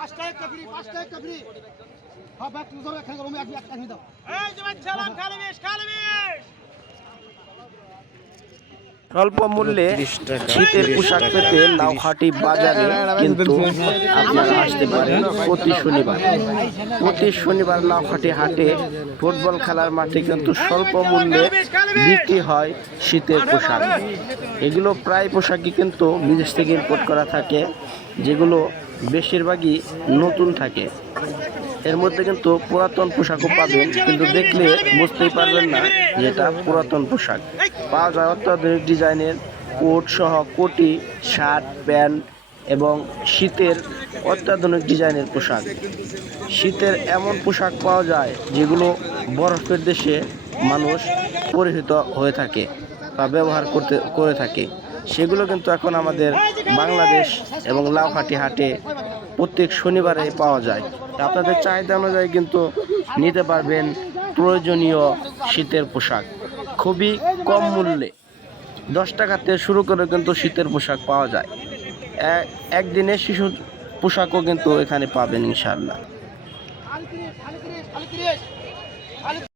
পাঁচটা একটা ফ্রি পাঁচটা একটা ফ্রি হ্যাঁ ব্যাগ দাও এখানে করো এক এক এক দাও। স্বল্প মূল্যে শীতের পোশাক পেতে লাউহাটি বাজারে কিন্তু আপনারা আসতে পারেন প্রতি শনিবার। প্রতি শনিবার লাউহাটি হাটে ফুটবল খেলার মাঠে কিন্তু স্বল্প মূল্যে বিক্রি হয় শীতের পোশাক। এগুলো প্রায় পোশাকই কিন্তু বিদেশ থেকে ইম্পোর্ট করা থাকে যেগুলো বেশিরভাগই নতুন থাকে। এর মধ্যে কিন্তু পুরাতন পোশাকও পাবেন, কিন্তু দেখলে বুঝতেই পারবেন না যে এটা পুরাতন পোশাক। পাওয়া যায় অত্যাধুনিক ডিজাইনের কোট সহ কোটি, শার্ট, প্যান্ট এবং শীতের অত্যাধুনিক ডিজাইনের পোশাক। শীতের এমন পোশাক পাওয়া যায় যেগুলো বরফের দেশে মানুষ পরিহিত হয়ে থাকে বা ব্যবহার করতে, করে থাকে। সেগুলো কিন্তু এখন আমাদের বাংলাদেশ এবং লাউহাটি হাটে প্রত্যেক শনিবারে পাওয়া যায়। আপনাদের চাহিদা অনুযায়ী কিন্তু নিতে পারবেন প্রয়োজনীয় শীতের পোশাক। খুবই কম মূল্যে। দশ টাকাতে শুরু করে কিন্তু শীতের পোশাক পাওয়া যায়। একদিনে শিশুর পোশাকও কিন্তু এখানে পাবেন ইনশাআল্লাহ।